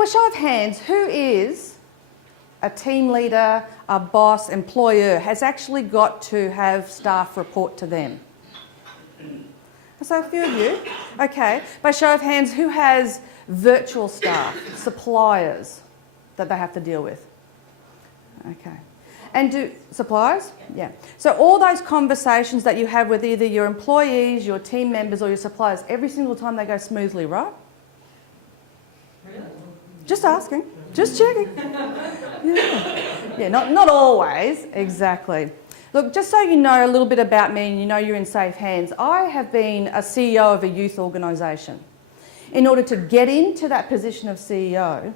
by show of hands, who is a team leader, a boss, employer, has actually got to have staff report to them? So a few of you. Okay. By show of hands, who has virtual staff, suppliers that they have to deal with? Okay. And do suppliers? Yeah. So all those conversations that you have with either your employees, your team members or your suppliers, every single time they go smoothly, right? Really? Just asking. Just checking. Yeah, not always, exactly. Look, just so you know a little bit about me and you know you're in safe hands, I have been a CEO of a youth organisation. In order to get into that position of CEO,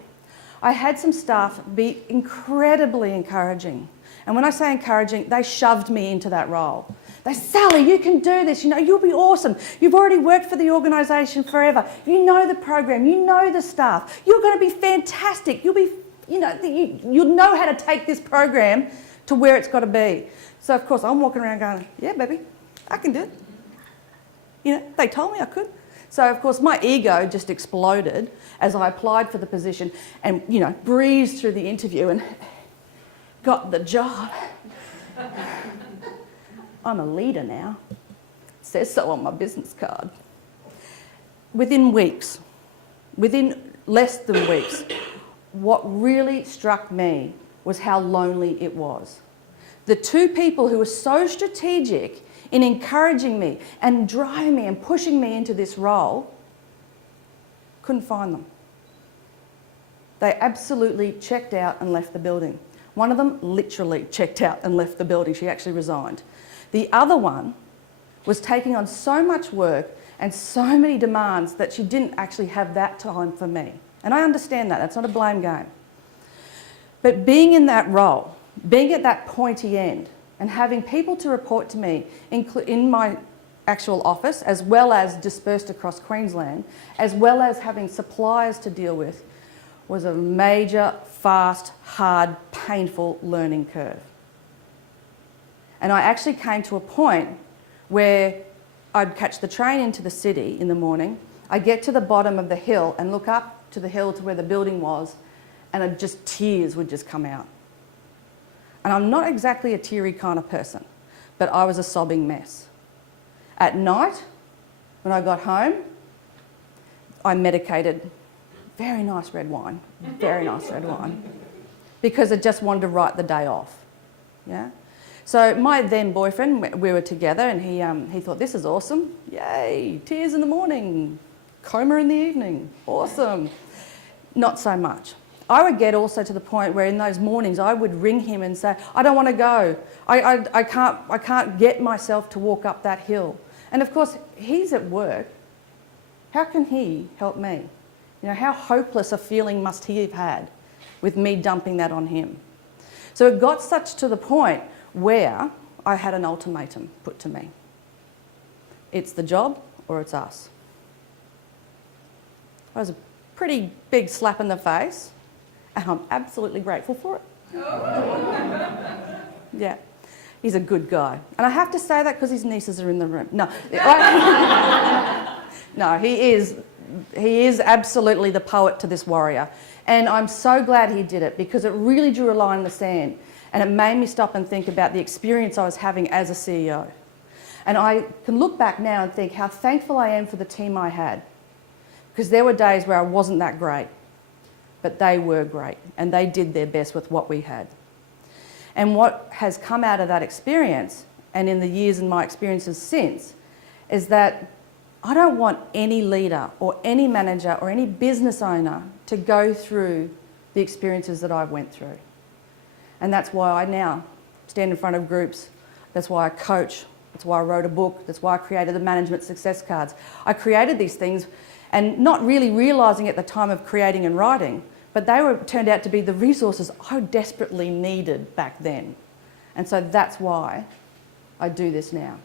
I had some staff be incredibly encouraging. And when I say encouraging, they shoved me into that role. They said, Sally, you can do this, you know, you'll be awesome. You've already worked for the organisation forever. You know the program, you know the staff. You're going to be fantastic. You'll be, you'll know how to take this program to where it's got to be. So of course I'm walking around going, yeah, baby, I can do it. You know, they told me I could. So of course my ego just exploded as I applied for the position and, you know, breezed through the interview and got the job. I'm a leader now. It says so on my business card. Within less than weeks, what really struck me was how lonely it was. The two people who were so strategic in encouraging me and driving me and pushing me into this role, couldn't find them. They absolutely checked out and left the building. One of them literally checked out and left the building. She actually resigned. The other one was taking on so much work and so many demands that she didn't actually have that time for me. And I understand that. That's not a blame game. But being in that role, being at that pointy end and having people to report to me in my actual office, as well as dispersed across Queensland, as well as having suppliers to deal with, was a major, fast, hard, painful learning curve. And I actually came to a point where I'd catch the train into the city in the morning, I'd get to the bottom of the hill and look up to the hill to where the building was, and tears would just come out. And I'm not exactly a teary kind of person, but I was a sobbing mess. At night, when I got home, I medicated very nice red wine, because I just wanted to write the day off. Yeah. So my then boyfriend, we were together, and he thought, this is awesome. Yay, tears in the morning, coma in the evening, awesome. Not so much. I would get also to the point where in those mornings I would ring him and say, I don't want to go. I can't get myself to walk up that hill. And of course, he's at work. How can he help me? You know, how hopeless a feeling must he have had with me dumping that on him? So it got such to the point where I had an ultimatum put to me. It's the job or it's us. It was a pretty big slap in the face, and I'm absolutely grateful for it. Yeah, he's a good guy. And I have to say that because his nieces are in the room. No, no, he is absolutely the poet to this warrior. And I'm so glad he did it, because it really drew a line in the sand, and it made me stop and think about the experience I was having as a CEO. And I can look back now and think how thankful I am for the team I had, because there were days where I wasn't that great, but they were great, and they did their best with what we had. And what has come out of that experience, and in the years and my experiences since, is that I don't want any leader or any manager or any business owner to go through the experiences that I went through. And that's why I now stand in front of groups. That's why I coach. That's why I wrote a book. That's why I created the management success cards. I created these things and not really realising at the time of creating and writing, but they turned out to be the resources I desperately needed back then. And so that's why I do this now.